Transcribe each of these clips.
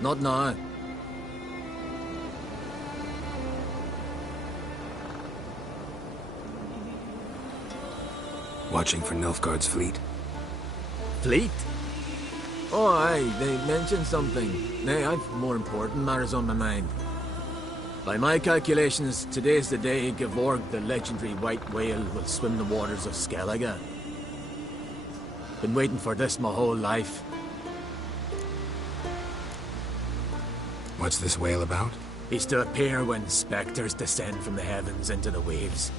Not now. Watching for Nilfgaard's fleet? Fleet? Oh, aye, they mentioned something. Nay, I've more important matters on my mind. By my calculations, today's the day Gevorg, the legendary white whale, will swim the waters of Skellige. Been waiting for this my whole life. What's this whale about? He's to appear when spectres descend from the heavens into the waves.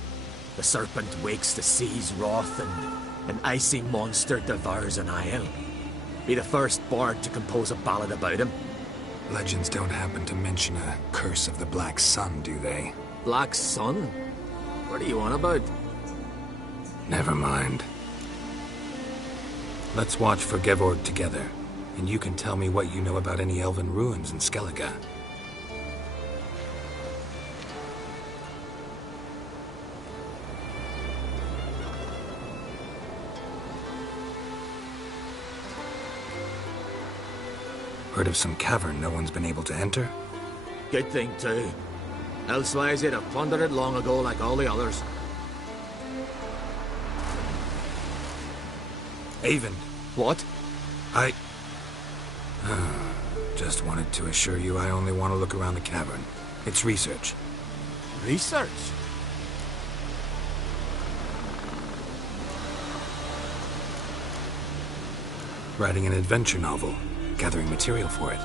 The serpent wakes the sea's wrath and an icy monster devours an isle. Be the first bard to compose a ballad about him. Legends don't happen to mention a curse of the Black Sun, do they? Black Sun? What are you on about? Never mind. Let's watch for Gevorg together, and you can tell me what you know about any elven ruins in Skellige. Heard of some cavern no one's been able to enter? Good thing, too. Elsewise, they'd have plundered it long ago like all the others. Eyvind. What? I... just wanted to assure you I only want to look around the cavern. It's research. Research? Writing an adventure novel. Gathering material for it.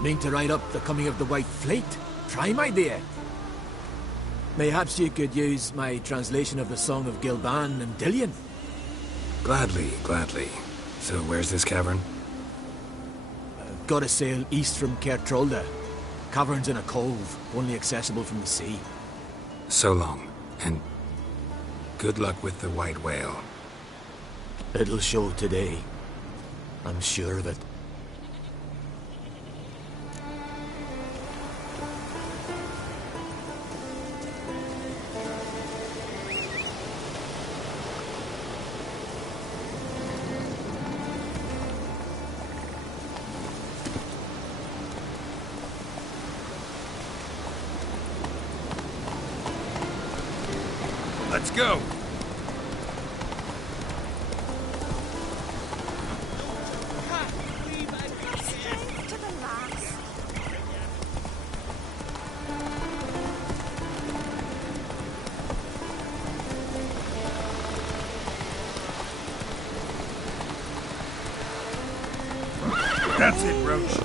Mean to write up the coming of the White Fleet? Prime idea. Mayhaps you could use my translation of the Song of Gilban and Dillion. Gladly, gladly. So where's this cavern? Gotta sail east from Kertrolda. Cavern's in a cove, only accessible from the sea. So long, and good luck with the white whale. It'll show today. I'm sure of it. Let's go! That's it, Roach.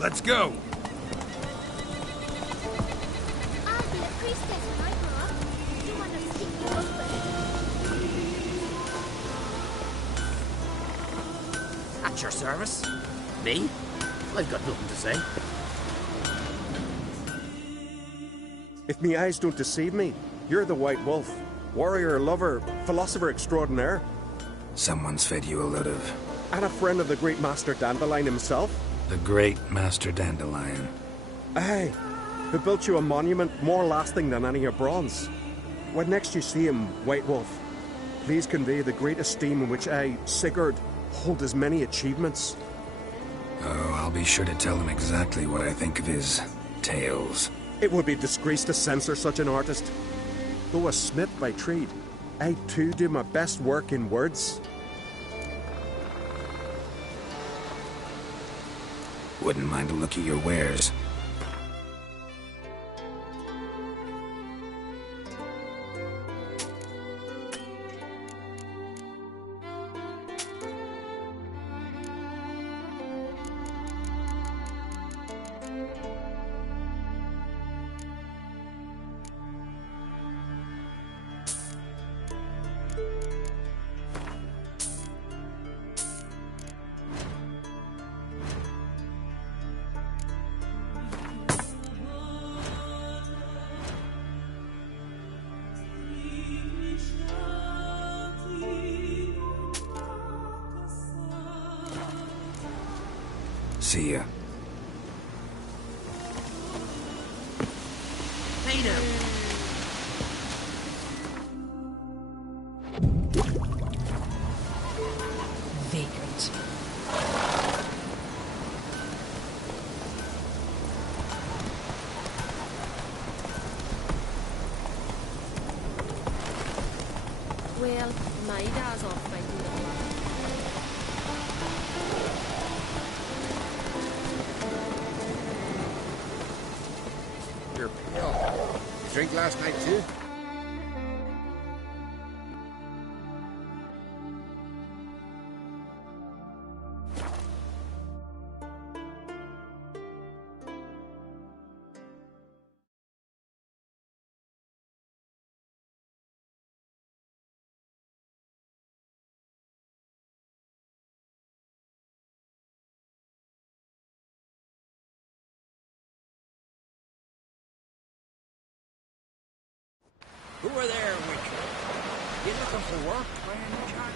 Let's go. I'll be a priestess when I grow up. You want to stick your husband? At your service? Me? I've got nothing to say. If me eyes don't deceive me, you're the White Wolf. Warrior, lover, philosopher extraordinaire. Someone's fed you a load of... And a friend of the great Master Dandelion himself. The great Master Dandelion. Aye, who built you a monument more lasting than any of bronze. When next you see him, White Wolf, please convey the great esteem in which I, Sigurd, hold his many achievements. Oh, I'll be sure to tell him exactly what I think of his tales. It would be disgrace to censor such an artist. Though a smith by trade, I too do my best work in words. Wouldn't mind a look at your wares. See ya. seen him. Vagrant. Well, my dad's off fighting the blood. You're pale. You drink last night too? Who are there, Witcher? You looking for work by any chance?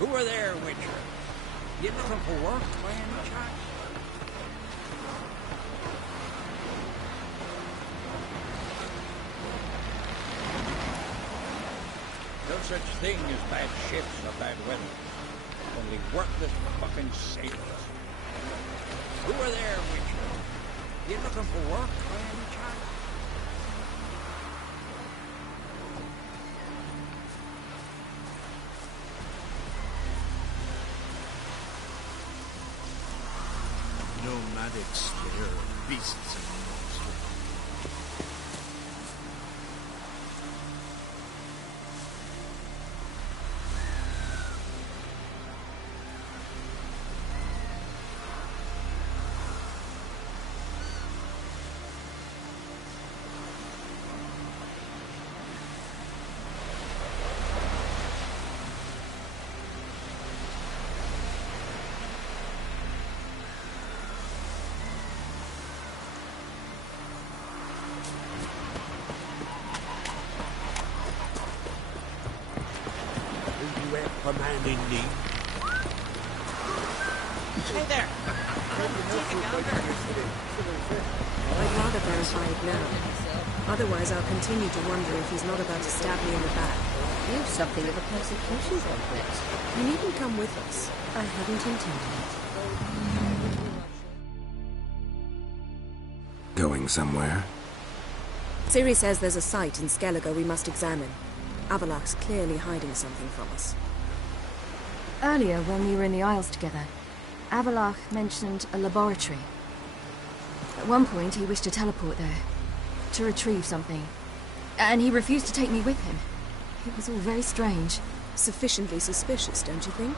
Who are there, Witcher? You looking for work by any chance? No such thing as bad ships or bad weather. Only worthless fucking sailors. Who are there, Witcher? You looking for work by any chance? Nomadic slayer of beasts and monsters. Man in need. Hey there! I'd rather verify it now. Otherwise, I'll continue to wonder if he's not about to stab me in the back. You've something of a persecution complex. You needn't come with us. I hadn't intended it. Going somewhere? Ciri says there's a site in Skellige we must examine. Avalach's clearly hiding something from us. Earlier, when we were in the Isles together, Avalach mentioned a laboratory. At one point, he wished to teleport there, to retrieve something. And he refused to take me with him. It was all very strange. Sufficiently suspicious, don't you think?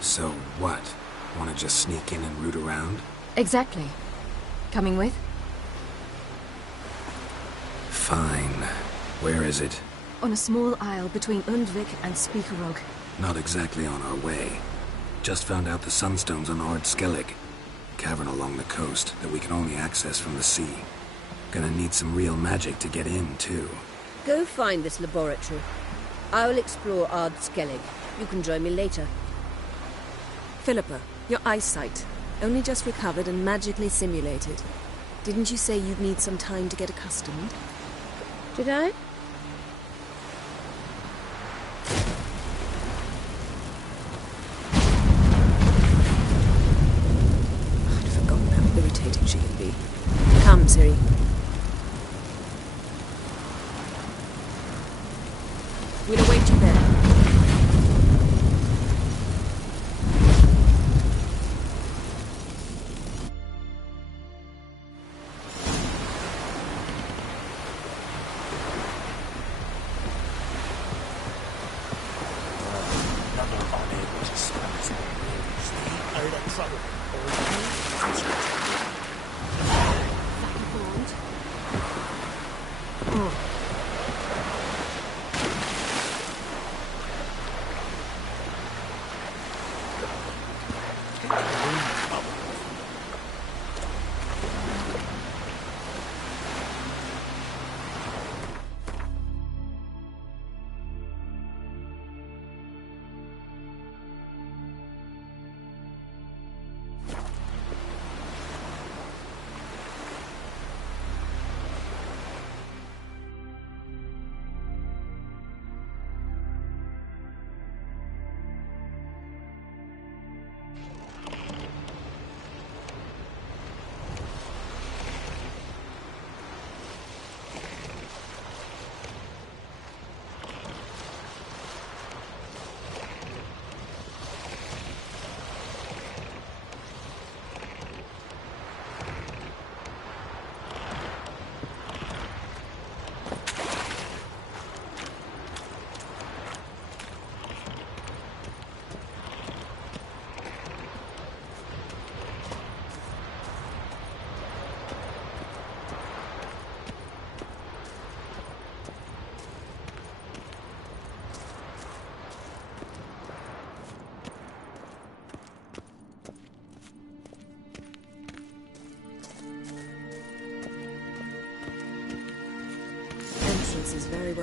So what? Want to just sneak in and root around? Exactly. Coming with? Fine. Where is it? On a small isle between Undvik and Speakerog. Not exactly on our way. Just found out the sunstones on Ord Skellig. Cavern along the coast that we can only access from the sea. Gonna need some real magic to get in, too. Go find this laboratory. I will explore Ard Skellig. You can join me later. Philippa, your eyesight. Only just recovered and magically simulated. Didn't you say you'd need some time to get accustomed? Did I? I'd forgotten how irritating she can be. Come, Ciri. We'll await you there.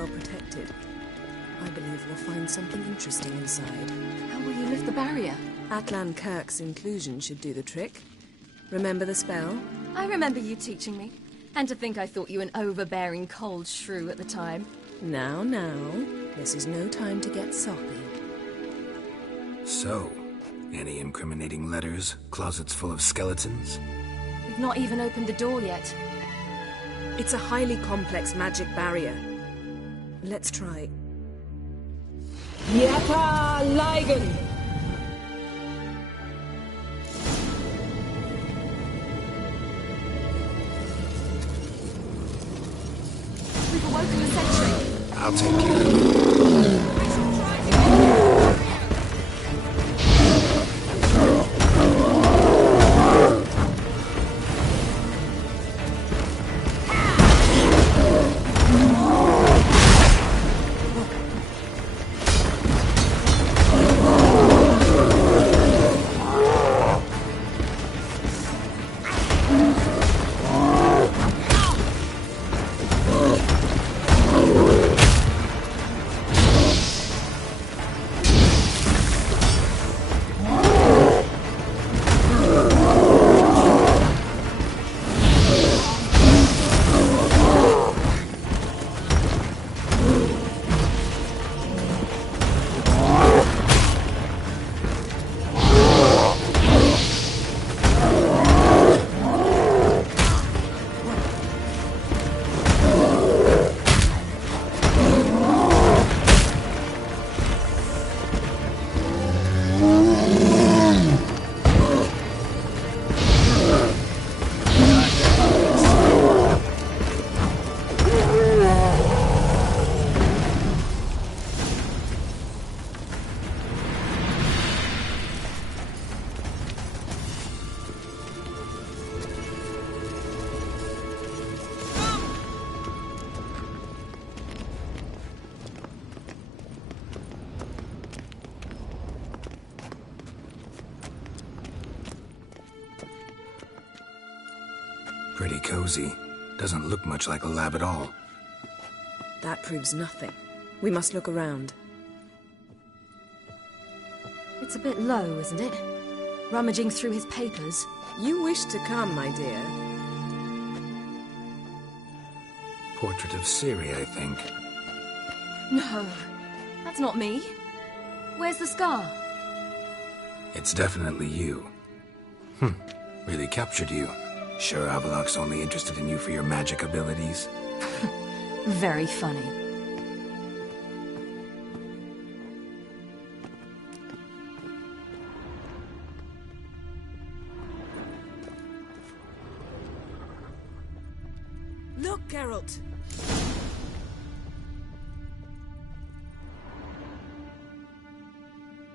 well protected. I believe we'll find something interesting inside. How will you lift the barrier? Atlan Kirk's inclusion should do the trick. Remember the spell? I remember you teaching me. And to think I thought you an overbearing cold shrew at the time. Now, this is no time to get soppy. So, any incriminating letters, closets full of skeletons? We've not even opened the door yet. It's a highly complex magic barrier. Let's try. Yata Ligen! We've awoken the sentry. I'll take care of it. Pretty cozy. Doesn't look much like a lab at all. That proves nothing. We must look around. It's a bit low, isn't it? Rummaging through his papers. You wish to come, my dear. Portrait of Ciri, I think. No, that's not me. Where's the scar? It's definitely you. Really captured you. Sure Avalok's only interested in you for your magic abilities? Very funny. Look, Geralt!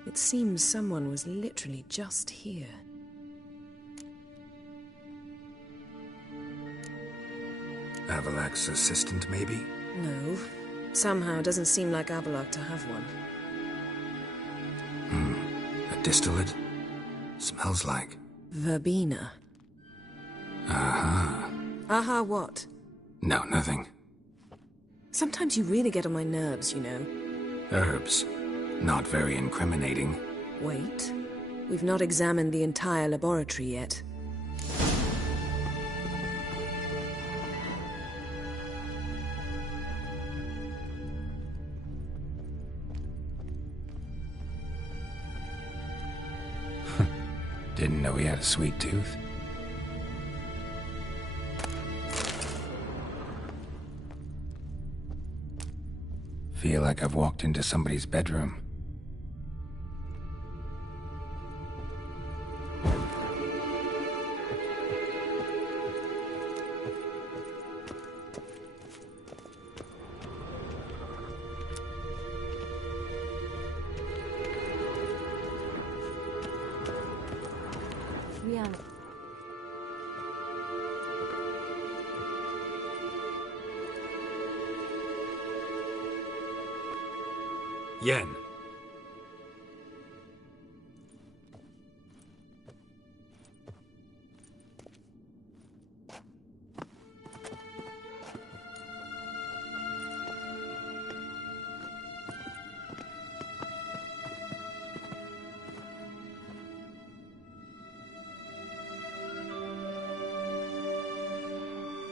It seems someone was literally just here. Avalok's assistant, maybe? No. Somehow it doesn't seem like Avalok to have one. A distillate? Smells like... Verbena. Aha. Aha what? No, nothing. Sometimes you really get on my nerves, you know. Herbs. Not very incriminating. Wait. We've not examined the entire laboratory yet. Didn't know he had a sweet tooth. Feel like I've walked into somebody's bedroom. Rihanna. Yen.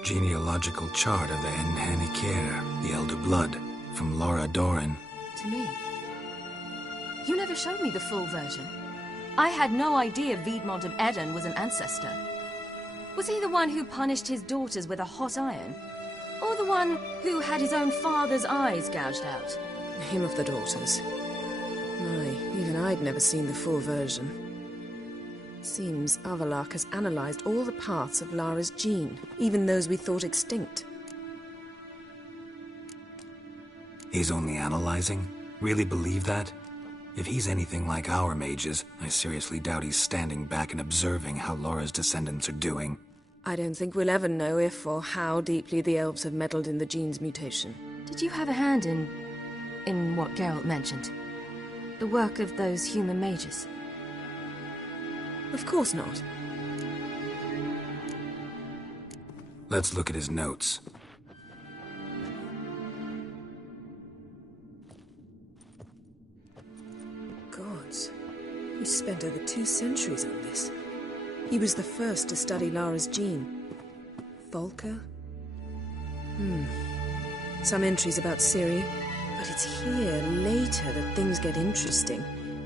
Genealogical chart of the Enhanikir, the Elder Blood, from Laura Doran. To me. You never showed me the full version. I had no idea Viedmont of Eden was an ancestor. Was he the one who punished his daughters with a hot iron? Or the one who had his own father's eyes gouged out? Him of the daughters. My, even I'd never seen the full version. Seems Avallac'h has analyzed all the parts of Lara's gene, even those we thought extinct. He's only analyzing? Really believe that? If he's anything like our mages, I seriously doubt he's standing back and observing how Laura's descendants are doing. I don't think we'll ever know if or how deeply the elves have meddled in the gene's mutation. Did you have a hand in what Geralt mentioned? The work of those human mages? Of course not. Let's look at his notes. Gods. He spent over 2 centuries on this. He was the first to study Lara's gene. Volker? Some entries about Ciri, but it's here, later, that things get interesting.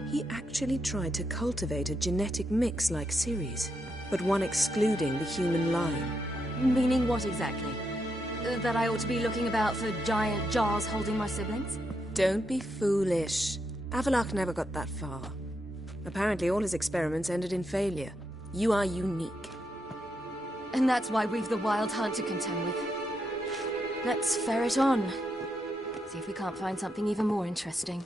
He actually tried to cultivate a genetic mix like Ciri's, but one excluding the human line. Meaning what exactly? That I ought to be looking about for giant jars holding my siblings? Don't be foolish. Avallac'h never got that far. Apparently all his experiments ended in failure. You are unique. And that's why we've the Wild Hunt to contend with. Let's ferret on. See if we can't find something even more interesting.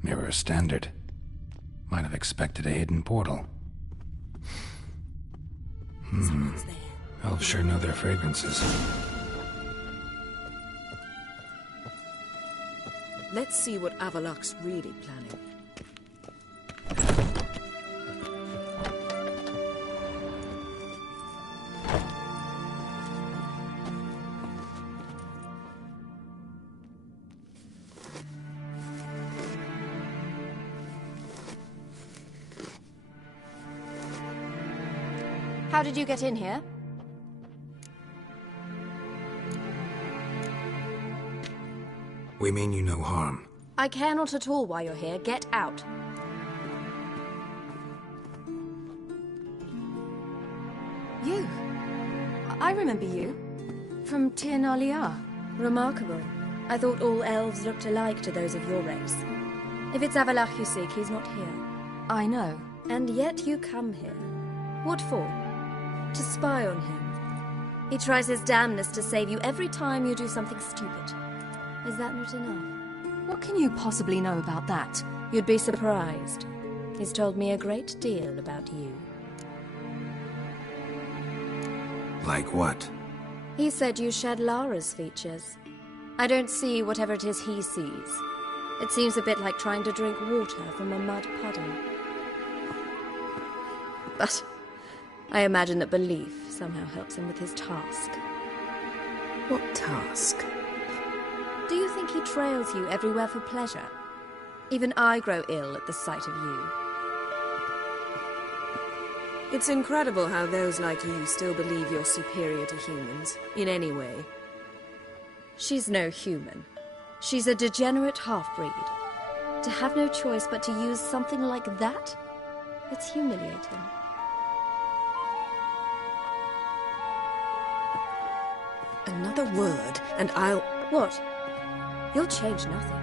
Mirror standard. Might have expected a hidden portal. Someone's there. Elves sure know their fragrances. Let's see what Avallac'h's really planning. How did you get in here? We mean you no harm. I care not at all why you're here. Get out. You. I remember you. From Tir na Liar. Remarkable. I thought all elves looked alike to those of your race. If it's Avallac'h you seek, he's not here. I know. And yet you come here. What for? To spy on him. He tries his damnedest to save you every time you do something stupid. Is that not enough? What can you possibly know about that? You'd be surprised. He's told me a great deal about you. Like what? He said you shared Lara's features. I don't see whatever it is he sees. It seems a bit like trying to drink water from a mud puddle. But I imagine that belief somehow helps him with his task. What task? Do you think he trails you everywhere for pleasure? Even I grow ill at the sight of you. It's incredible how those like you still believe you're superior to humans, in any way. She's no human. She's a degenerate half-breed. To have no choice but to use something like that? It's humiliating. Another word, and I'll... What? You'll change nothing.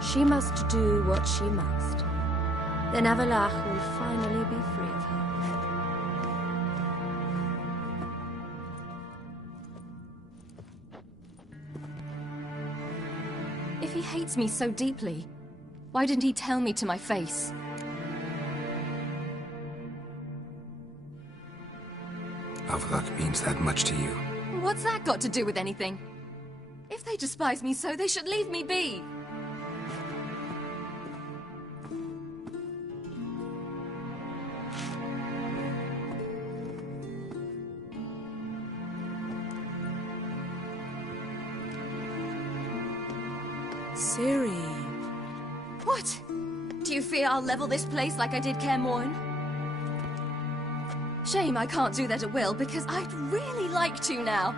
She must do what she must. Then Avallac'h will finally be free of her. If he hates me so deeply, why didn't he tell me to my face? Avallac'h means that much to you. What's that got to do with anything? If they despise me so, they should leave me be. Ciri. What? Do you fear I'll level this place like I did Kaer Morhen? Shame I can't do that at will, because I'd really like to now.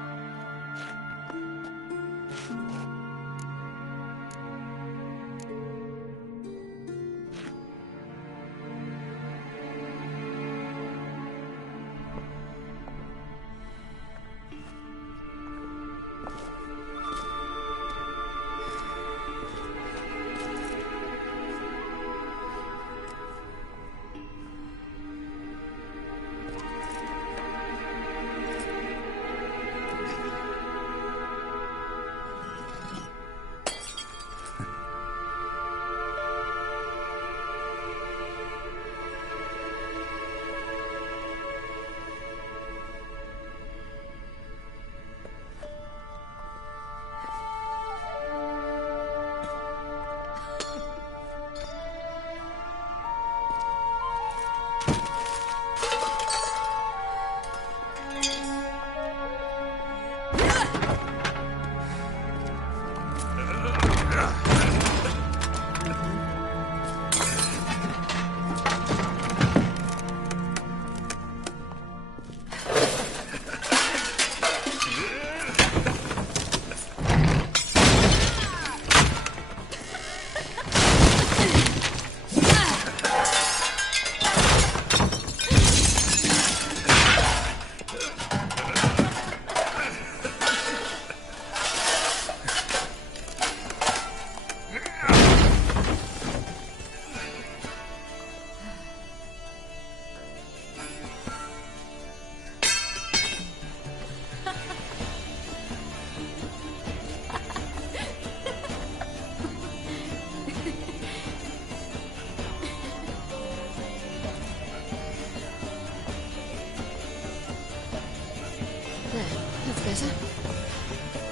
Better.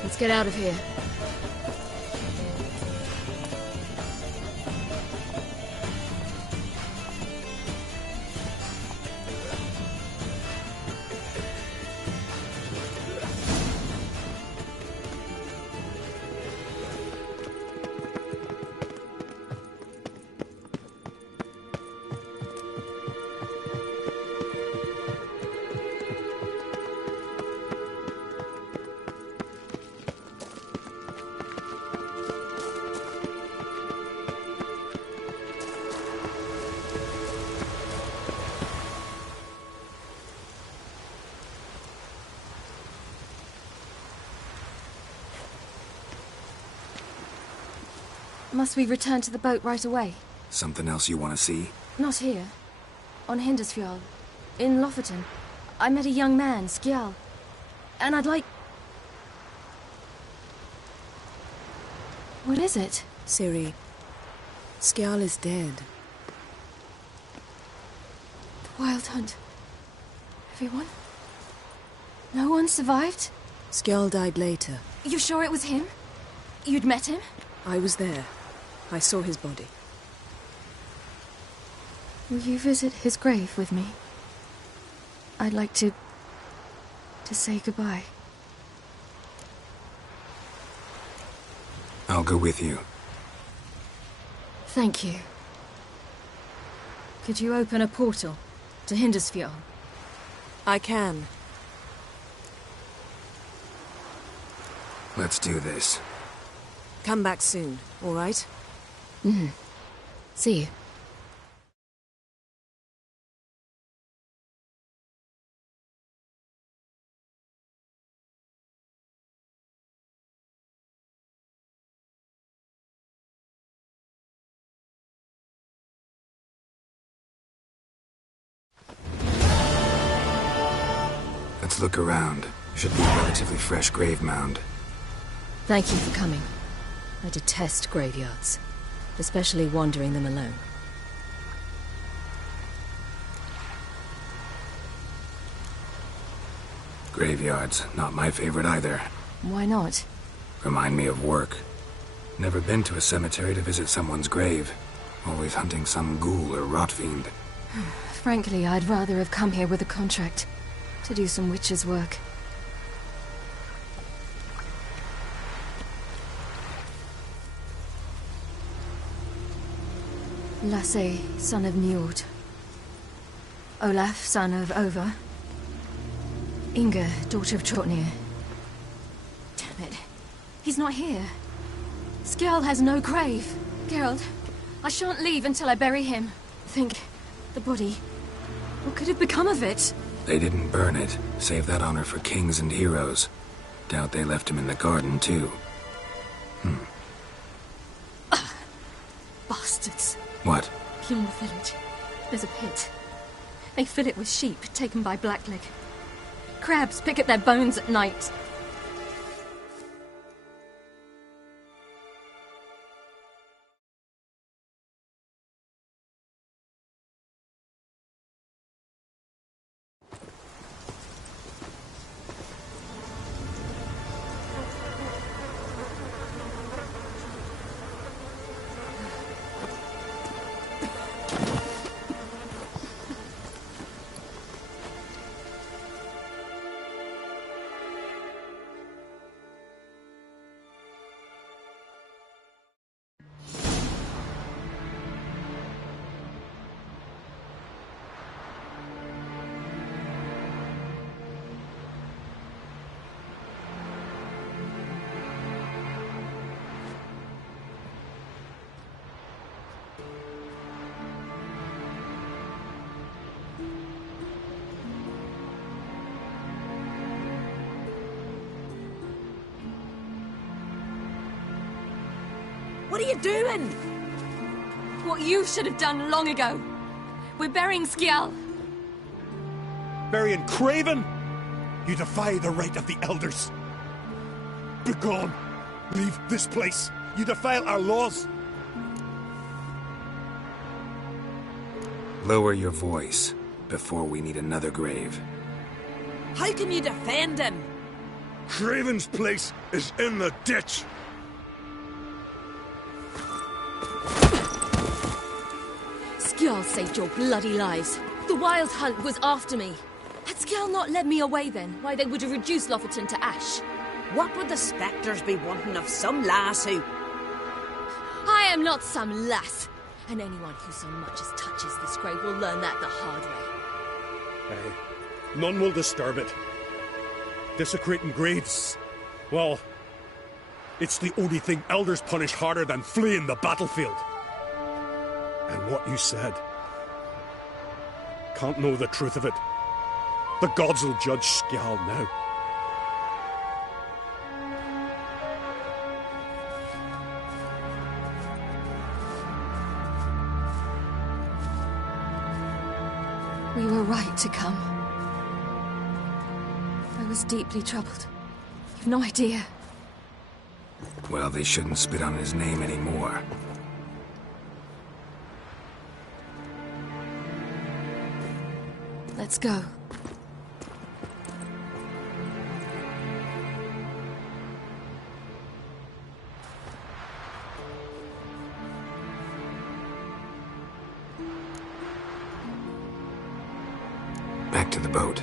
Let's get out of here. Must we return to the boat right away? Something else you want to see? Not here. On Hindersfjall. In Lofoten. I met a young man, Skjal. And I'd like... What is it? Ciri, Skjal is dead. The Wild Hunt. Everyone? No one survived? Skjal died later. You sure it was him? You'd met him? I was there. I saw his body. Will you visit his grave with me? I'd like to say goodbye. I'll go with you. Thank you. Could you open a portal to Hindersfjall? I can. Let's do this. Come back soon, all right? See you. Let's look around. Should be a relatively fresh grave mound. Thank you for coming. I detest graveyards, especially wandering them alone. Graveyards, not my favorite either. Why not? Remind me of work. Never been to a cemetery to visit someone's grave. Always hunting some ghoul or rot fiend. Frankly, I'd rather have come here with a contract to do some witcher's work. Lasse, son of Njord. Olaf, son of Over. Inga, daughter of Trotnir. Damn it. He's not here. Skjall has no grave. Geralt, I shan't leave until I bury him. Think, the body. What could have become of it? They didn't burn it. Save that honor for kings and heroes. Doubt they left him in the garden, too. Bastards. What? Beyond the village, there's a pit. They fill it with sheep taken by Blackleg. Crabs pick at their bones at night. What are you doing? What you should have done long ago. We're burying Skjall. Burying Craven? You defy the right of the elders. Begone! Leave this place! You defile our laws! Lower your voice before we need another grave. How can you defend him? Craven's place is in the ditch! Skjall saved your bloody lives. The Wild Hunt was after me. Had Skjall not led me away then, why they would have reduced Lofoten to ash. What would the spectres be wanting of some lass who... I am not some lass. And anyone who so much as touches this grave will learn that the hard way. None will disturb it. Desecrating graves, well, it's the only thing elders punish harder than fleeing the battlefield. And what you said, can't know the truth of it. The gods will judge Skjall now. We were right to come. I was deeply troubled. You've no idea. Well, they shouldn't spit on his name anymore. Let's go. Back to the boat.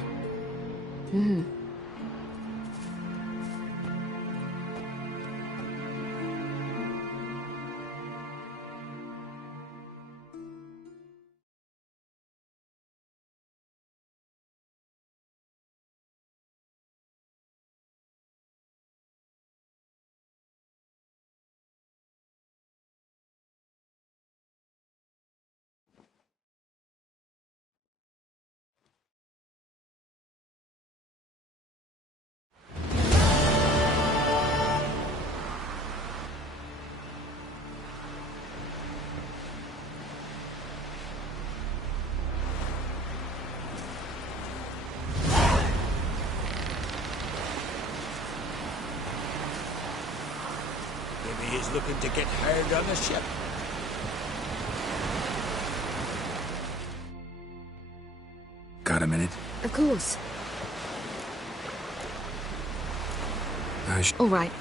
Maybe he's looking to get hired on the ship. Got a minute? Of course. I All right.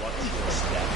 Watch your step.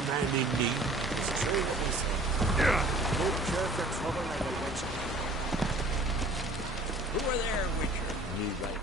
a man in need. It's true what we say. No cure for trouble like a witcher. Who are there, Witcher? Me right.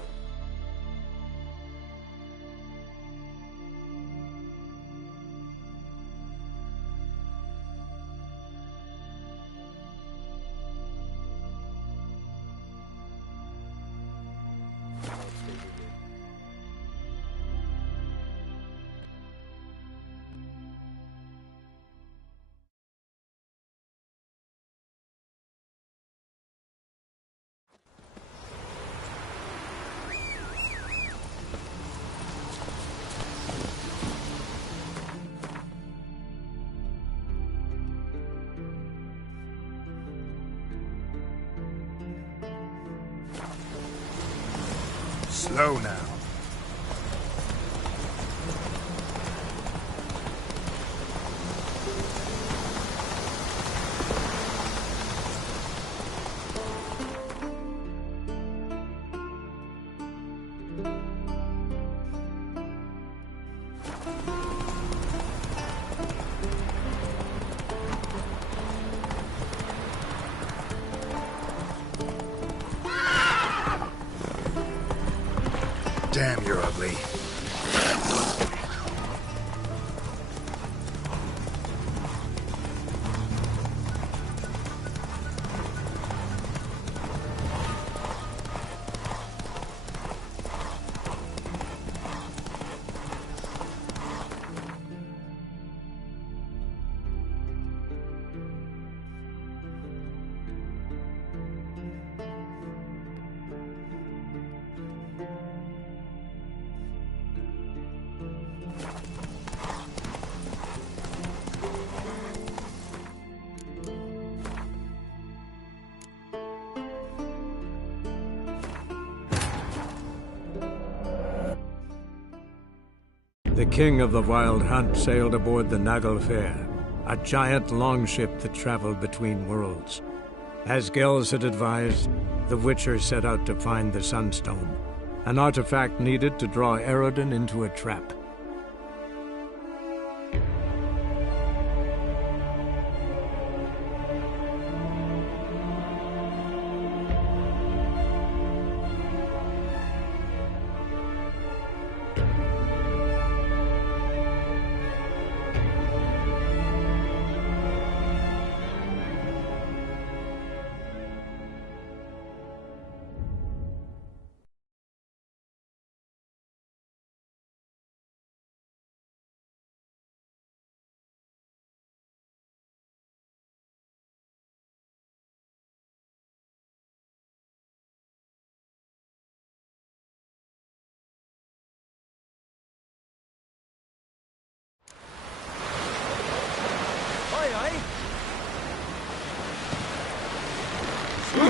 Slow now. Damn, you're ugly. The king of the Wild Hunt sailed aboard the Naglfar, a giant longship that traveled between worlds. As Gels had advised, the Witcher set out to find the Sunstone, an artifact needed to draw Eredin into a trap.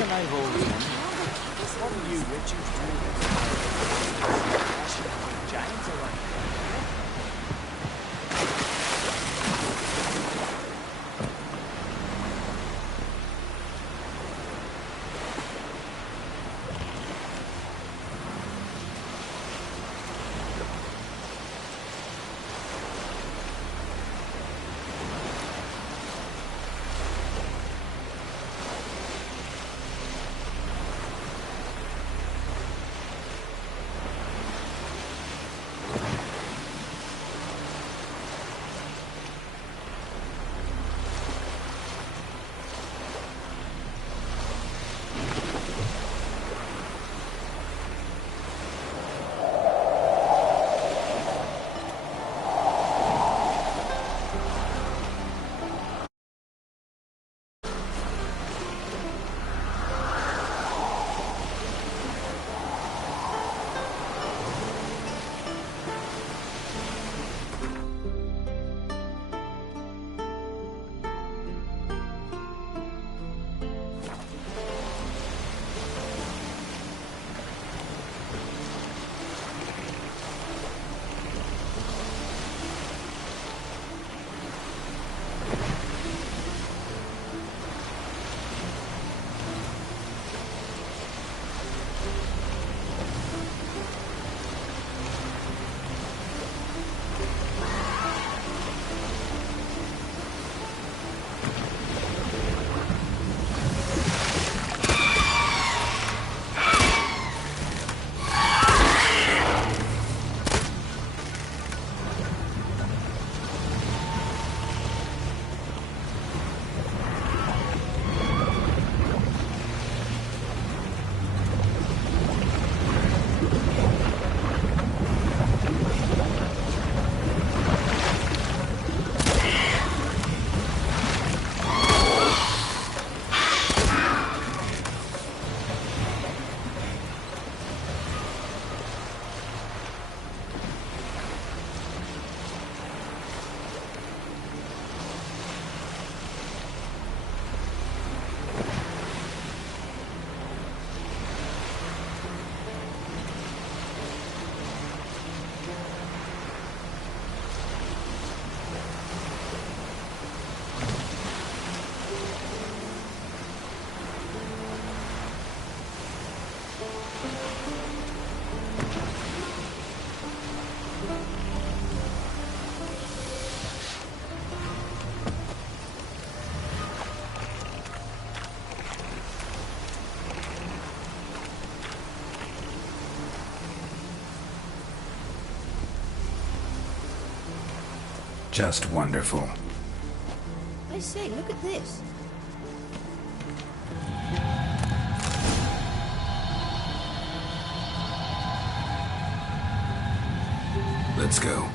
I've always wondered, what do you Witchers do with giants around? Just wonderful. I say, look at this. Let's go.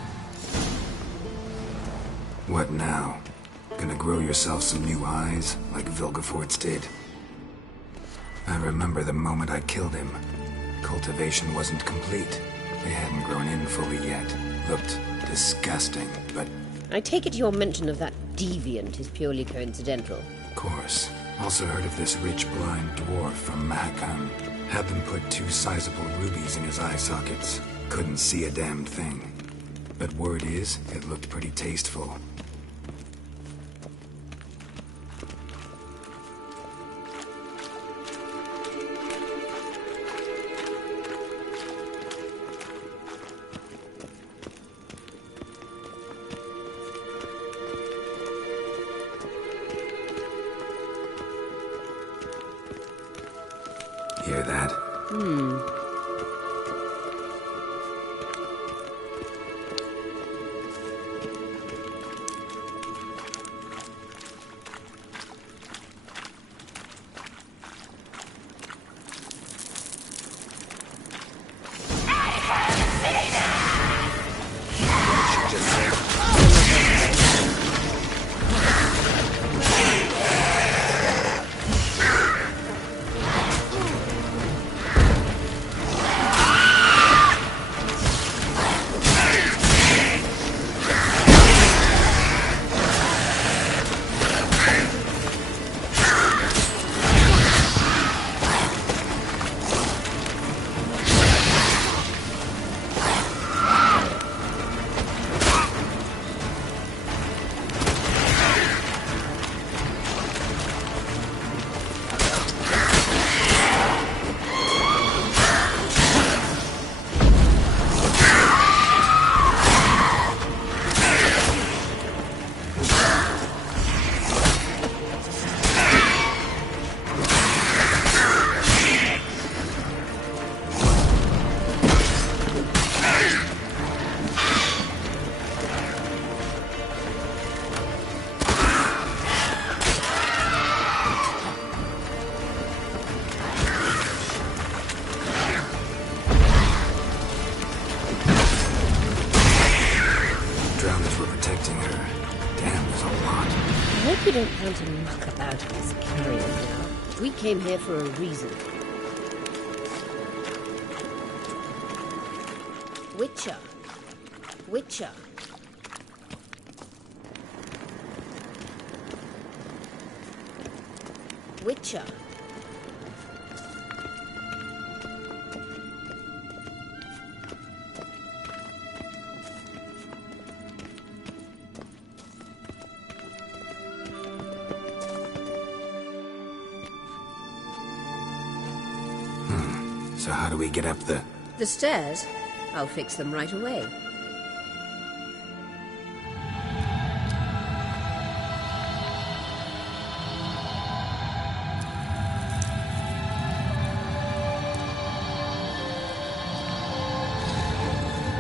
What now? Gonna grow yourself some new eyes, like Vilgefortz did? I remember the moment I killed him. Cultivation wasn't complete. They hadn't grown in fully yet. Looked disgusting, but... I take it your mention of that deviant is purely coincidental. Of course. Also heard of this rich blind dwarf from Mahakam. Had them put 2 sizable rubies in his eye sockets. Couldn't see a damn thing. But word is, it looked pretty tasteful. Hear that? hope you don't plan to muck about in this carrion now. We came here for a reason. Witcher. Witcher. Witcher. So how do we get up the... The stairs? I'll fix them right away.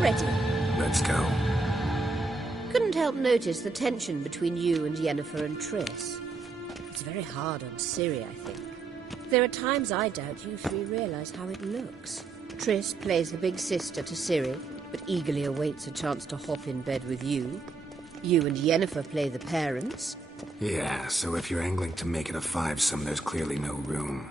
Ready. Let's go. Couldn't help notice the tension between you and Yennefer and Triss. It's very hard on Ciri, I think. There are times I doubt you three realize how it looks. Triss plays the big sister to Ciri, but eagerly awaits a chance to hop in bed with you. You and Yennefer play the parents. Yeah, so if you're angling to make it a fivesome, there's clearly no room.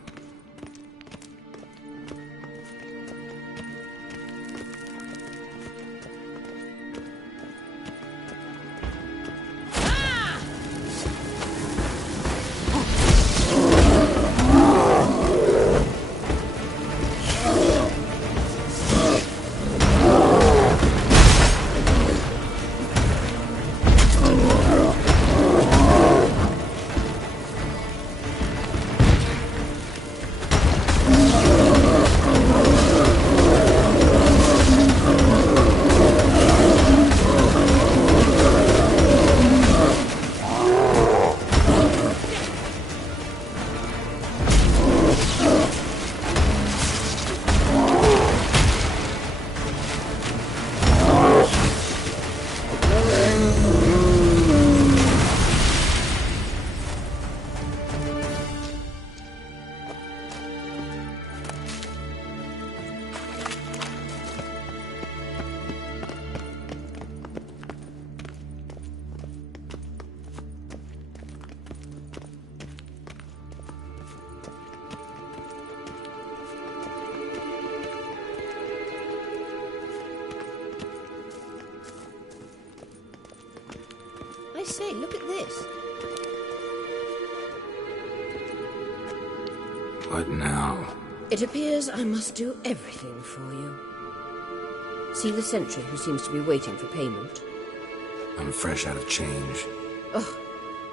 say, look at this. What now? It appears I must do everything for you. See the sentry who seems to be waiting for payment? I'm fresh out of change. Ugh,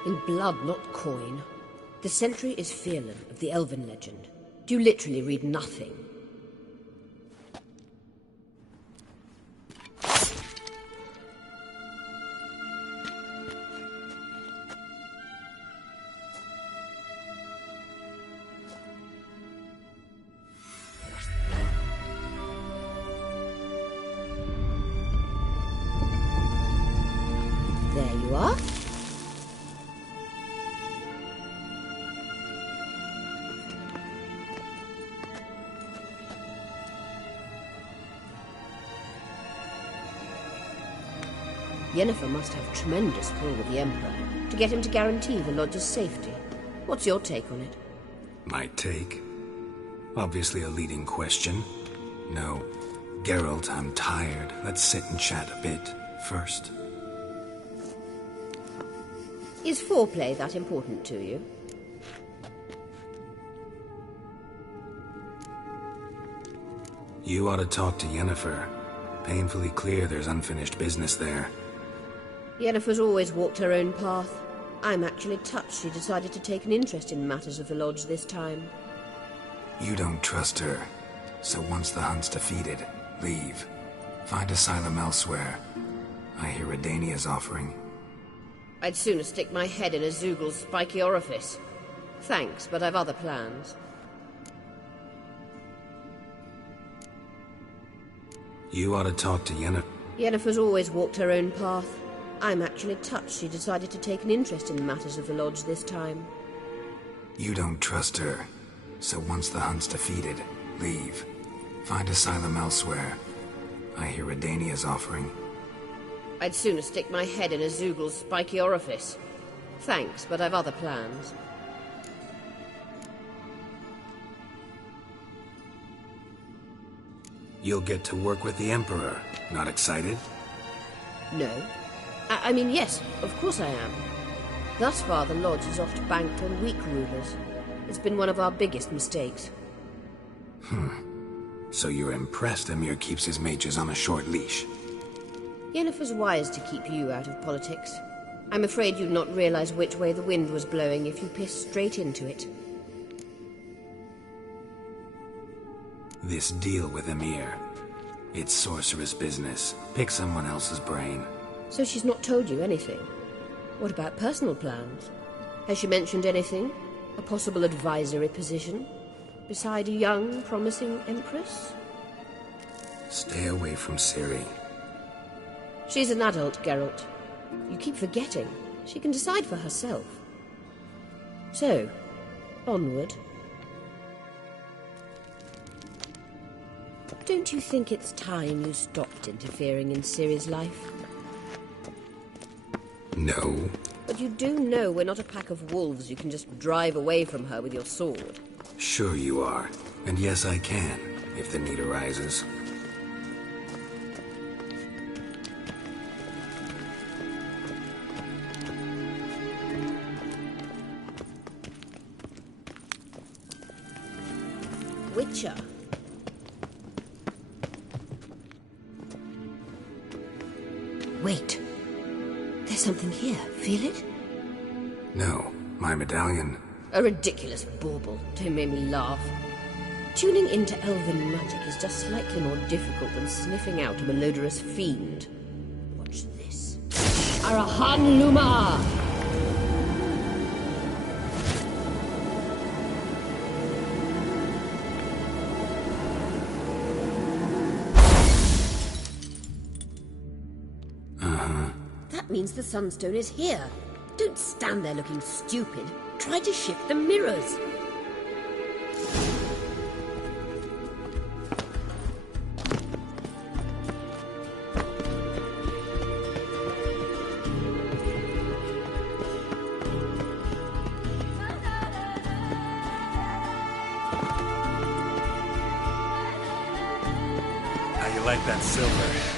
in blood, not coin. The sentry is Fearlan of the Elven legend. You literally read nothing. There you are. Yennefer must have tremendous pull with the Emperor to get him to guarantee the Lodge's safety. What's your take on it? My take? Obviously a leading question. No. Geralt, I'm tired. Let's sit and chat a bit first. Is foreplay that important to you? You ought to talk to Yennefer. Painfully clear there's unfinished business there. Yennefer's always walked her own path. I'm actually touched she decided to take an interest in matters of the Lodge this time. You don't trust her. So once the hunt's defeated, leave. Find asylum elsewhere. I hear Redania's offering. I'd sooner stick my head in a Zoogl's spiky orifice. Thanks, but I've other plans. You ought to talk to Yennefer. Yennefer's always walked her own path. I'm actually touched she decided to take an interest in matters of the Lodge this time. You don't trust her. So once the hunt's defeated, leave. Find asylum elsewhere. I hear Redania's offering. I'd sooner stick my head in a Zoogl's spiky orifice. Thanks, but I've other plans. You'll get to work with the Emperor. Not excited? No. I mean, yes, of course I am. Thus far, the Lodge is oft banked on weak rulers. It's been one of our biggest mistakes. So you're impressed Emir keeps his mages on a short leash? Yennefer's wise to keep you out of politics. I'm afraid you'd not realize which way the wind was blowing if you pissed straight into it. This deal with Emir. It's sorceress business. Pick someone else's brain. So she's not told you anything? What about personal plans? Has she mentioned anything? A possible advisory position? Beside a young, promising empress? Stay away from Ciri. She's an adult, Geralt. You keep forgetting. She can decide for herself. So, onward. Don't you think it's time you stopped interfering in Ciri's life? No. But you do know we're not a pack of wolves you can just drive away from her with your sword. Sure you are. And yes, I can, if the need arises. Witcher. Wait. There's something here. Feel it? No. My medallion. A ridiculous bauble. Don't make me laugh. Tuning into elven magic is just slightly more difficult than sniffing out a malodorous fiend. Watch this. Arahan Luma! That means the Sunstone is here. Don't stand there looking stupid. Try to shift the mirrors. How you like that silver?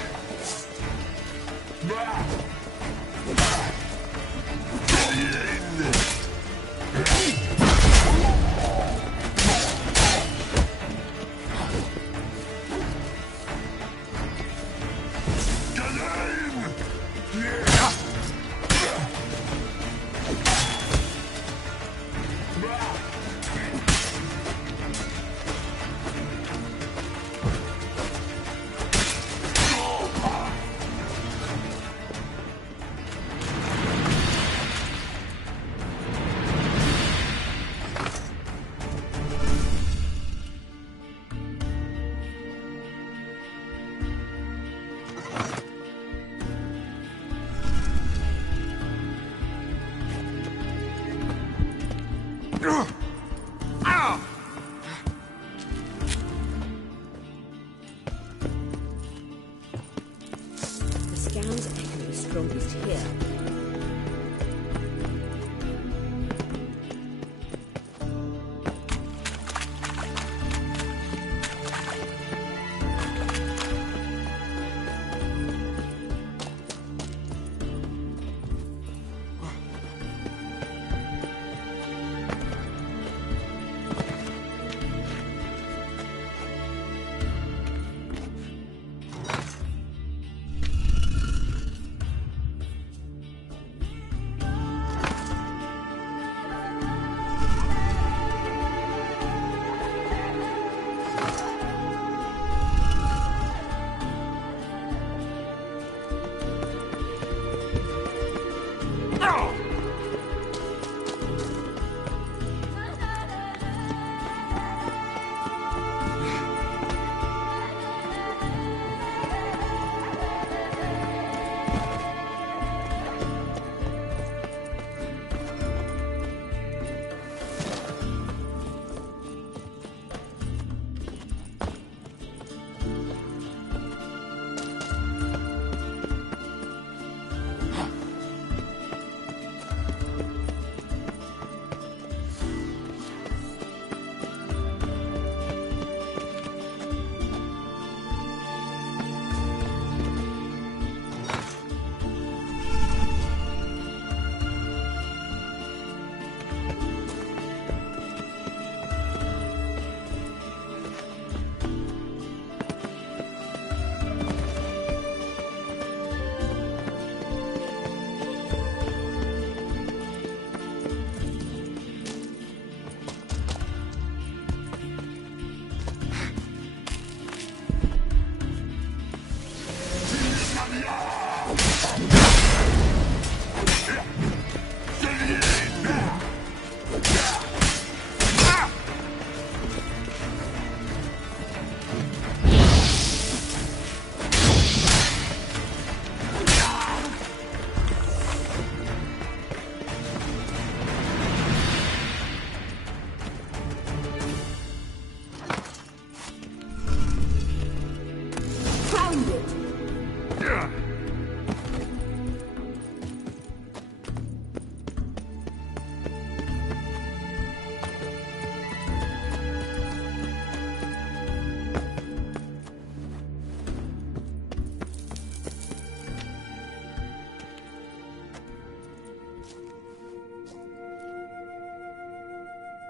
strongest here.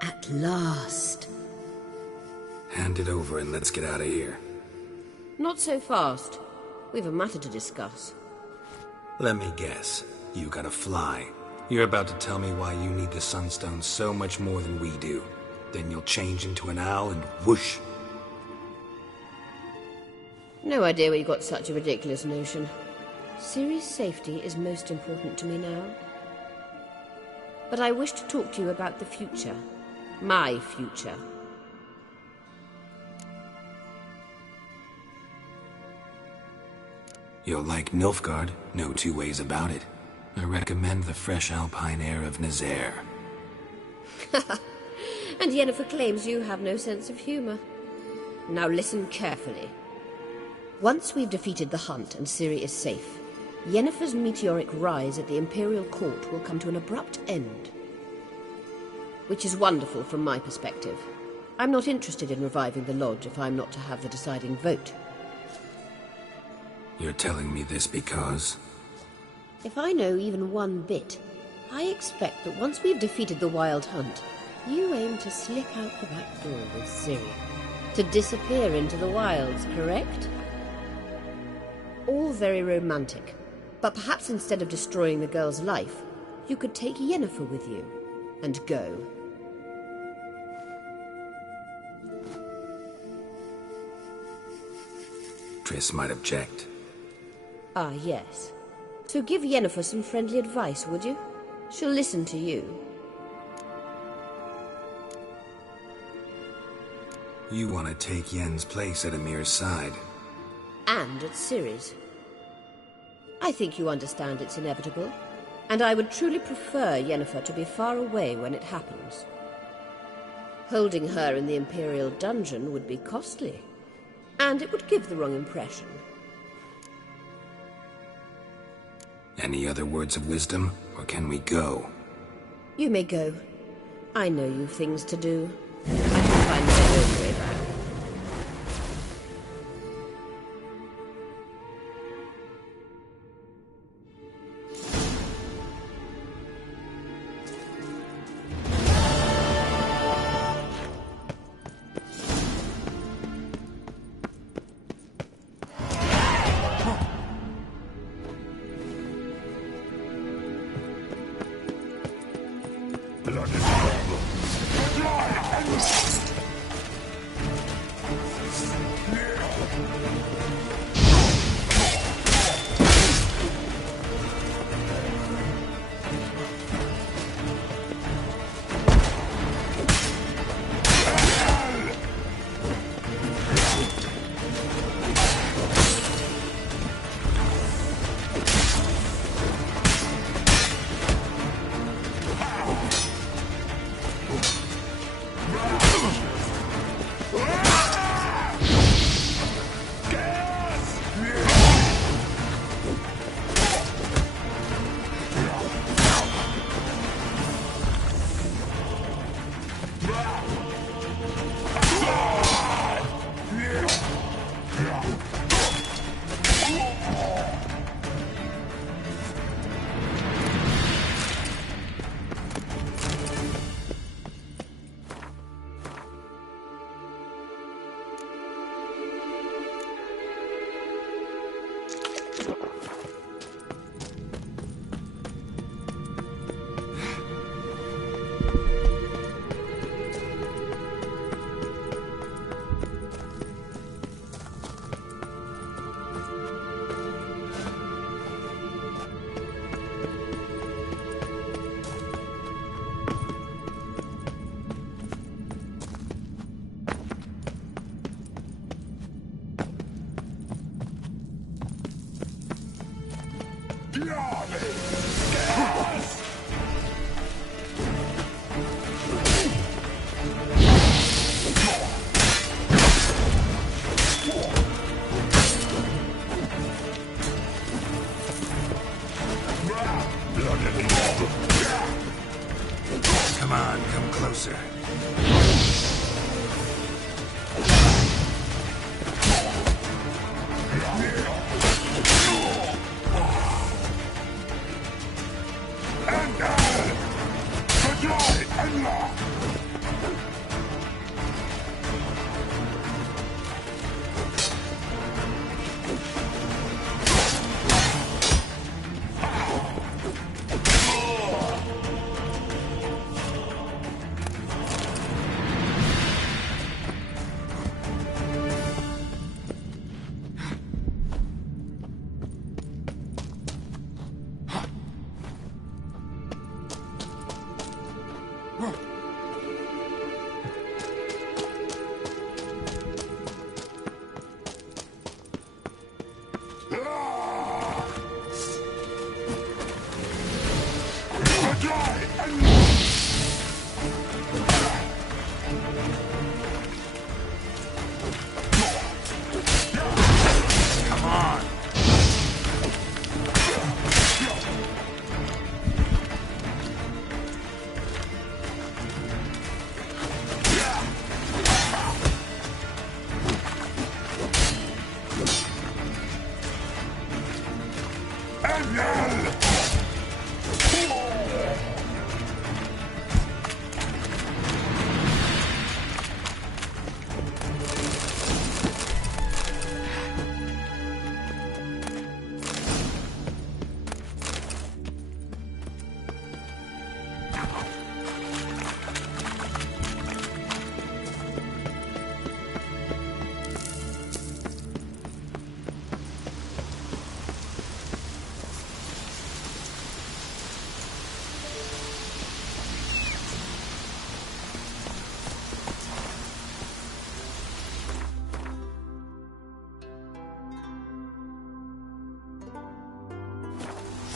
At last. Hand it over and let's get out of here. Not so fast. We've a matter to discuss. Let me guess. You gotta fly. You're about to tell me why you need the Sunstone so much more than we do. Then you'll change into an owl and whoosh. No idea where you got such a ridiculous notion. Ciri's safety is most important to me now. But I wish to talk to you about the future. My future. You'll like Nilfgaard, no two ways about it. I recommend the fresh alpine air of Nazaire. And Yennefer claims you have no sense of humor. Now listen carefully. Once we've defeated the hunt and Ciri is safe, Yennefer's meteoric rise at the Imperial Court will come to an abrupt end. Which is wonderful from my perspective. I'm not interested in reviving the Lodge if I'm not to have the deciding vote. You're telling me this because... If I know even one bit, I expect that once we've defeated the Wild Hunt, you aim to slip out the back door with Ciri. To disappear into the wilds, correct? All very romantic. But perhaps instead of destroying the girl's life, you could take Yennefer with you. And go. Triss might object. Ah, yes. So give Yennefer some friendly advice, would you? She'll listen to you. You want to take Yen's place at Amir's side. And at Ciri's. I think you understand it's inevitable. And I would truly prefer Yennefer to be far away when it happens. Holding her in the Imperial dungeon would be costly. And it would give the wrong impression. Any other words of wisdom, or can we go? You may go. I know you've things to do. I can find my own way back. Come on, come closer.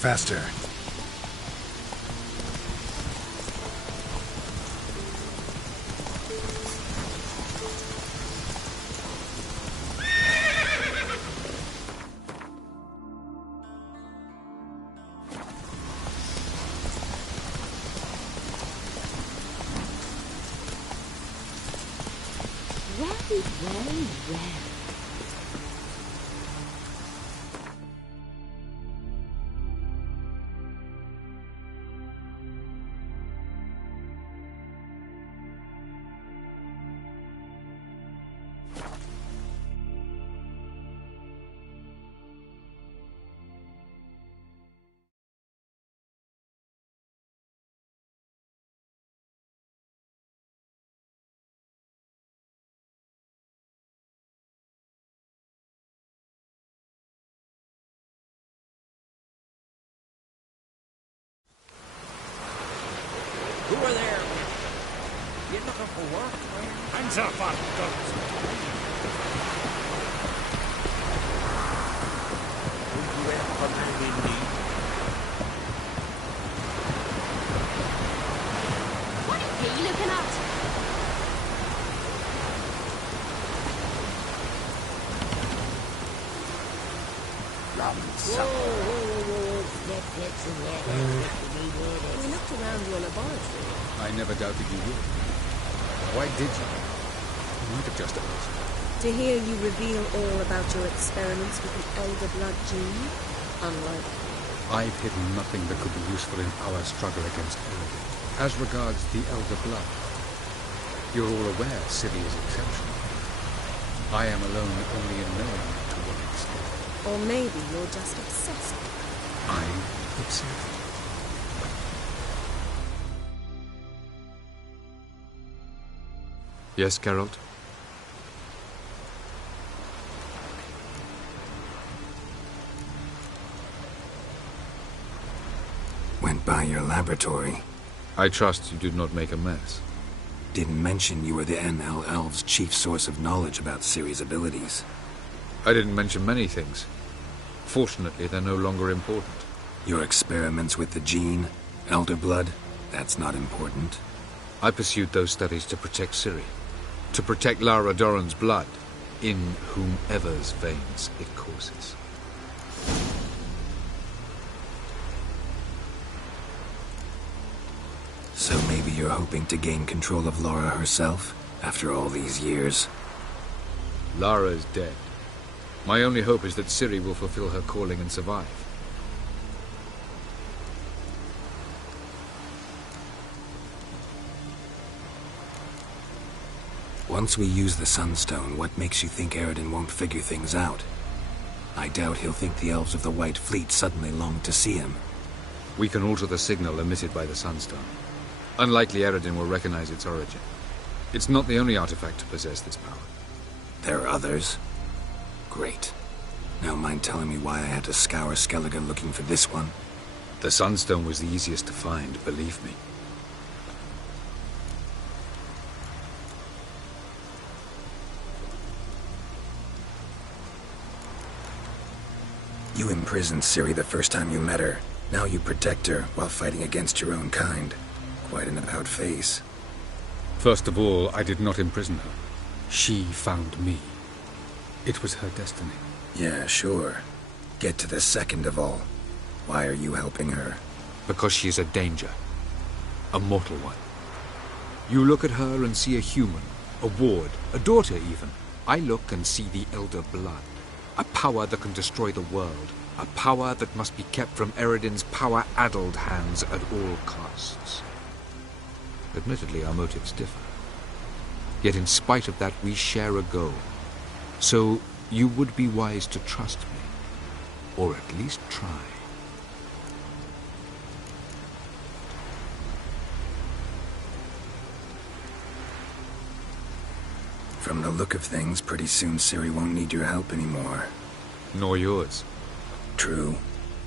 Faster. Very, very rare. Who are there? You looking for work? Hands up on guns. Would you ever command in need? What are you looking at? We looked around your laboratory. I never doubted you would. Why did you? You might have just asked. To hear you reveal all about your experiments with the Elder Blood gene? Unlikely. I've hidden nothing that could be useful in our struggle against Eredin. As regards the Elder Blood, you're all aware Ciri is exceptional. I am alone only in knowing to what extent. Or maybe you're just obsessed. I'm obsessed. Yes, Geralt? Went by your laboratory. I trust you did not make a mess. Didn't mention you were the NL Elves' chief source of knowledge about Ciri's abilities. I didn't mention many things. Fortunately, they're no longer important. Your experiments with the gene, Elder Blood, that's not important. I pursued those studies to protect Ciri. To protect Lara Doran's blood, in whomever's veins it courses. So maybe you're hoping to gain control of Lara herself, after all these years? Lara is dead. My only hope is that Ciri will fulfill her calling and survive. Once we use the Sunstone, what makes you think Eredin won't figure things out? I doubt he'll think the Elves of the White Fleet suddenly long to see him. We can alter the signal emitted by the Sunstone. Unlikely Eredin will recognize its origin. It's not the only artifact to possess this power. There are others? Great. Now mind telling me why I had to scour Skellige looking for this one? The Sunstone was the easiest to find, believe me. You imprisoned Ciri the first time you met her. Now you protect her while fighting against your own kind. Quite an about-face. First of all, I did not imprison her. She found me. It was her destiny. Yeah, sure. Get to the second of all. Why are you helping her? Because she is a danger. A mortal one. You look at her and see a human, a ward, a daughter even. I look and see the Elder Blood. A power that can destroy the world. A power that must be kept from Eredin's power-addled hands at all costs. Admittedly, our motives differ. Yet in spite of that, we share a goal. So, you would be wise to trust me. Or at least try. From the look of things, pretty soon Ciri won't need your help anymore. Nor yours. True.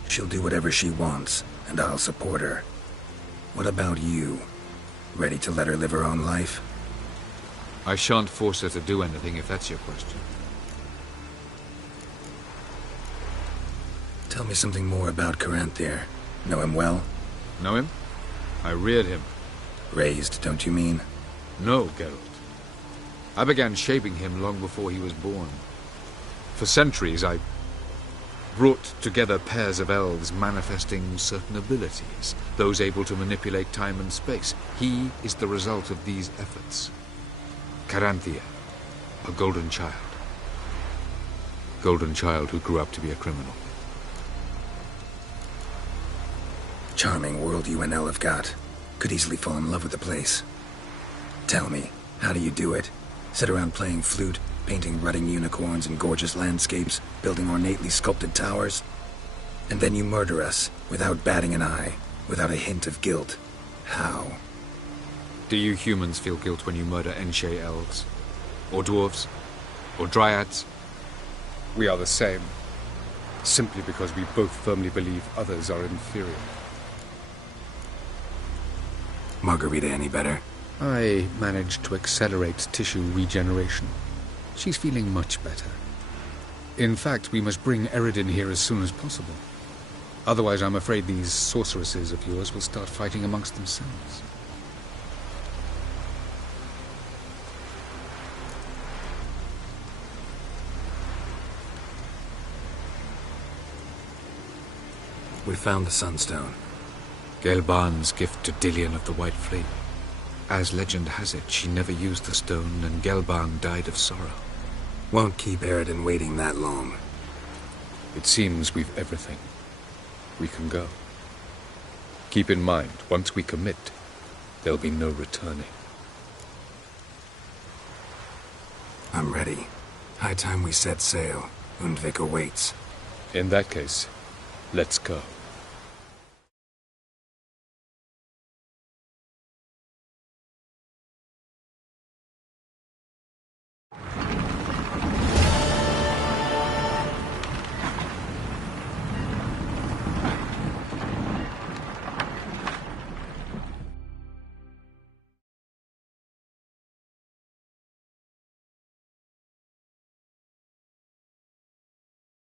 She'll do whatever she wants, and I'll support her. What about you? Ready to let her live her own life? I shan't force her to do anything if that's your question. Tell me something more about Caranthir. Know him well? Know him? I reared him. Raised, don't you mean? No, Geralt. I began shaping him long before he was born. For centuries, I brought together pairs of elves manifesting certain abilities, those able to manipulate time and space. He is the result of these efforts. Caranthir, A golden child. Golden child who grew up to be a criminal. Charming world you and Elle have got. Could easily fall in love with the place. Tell me, how do you do it? Sit around playing flute, painting rutting unicorns and gorgeous landscapes, building ornately sculpted towers? And then you murder us, without batting an eye, without a hint of guilt. How? Do you humans feel guilt when you murder Enshe elves? Or dwarves? Or dryads? We are the same. Simply because we both firmly believe others are inferior. Margarita any better? I managed to accelerate tissue regeneration. She's feeling much better. In fact, we must bring Eredin here as soon as possible. Otherwise, I'm afraid these sorceresses of yours will start fighting amongst themselves. We found the Sunstone. Gelban's gift to Dillion of the White Flame. As legend has it, she never used the stone, and Gelban died of sorrow. Won't keep Eredin waiting that long. It seems we've everything. We can go. Keep in mind, once we commit, there'll be no returning. I'm ready. High time we set sail. Undvik awaits. In that case, let's go.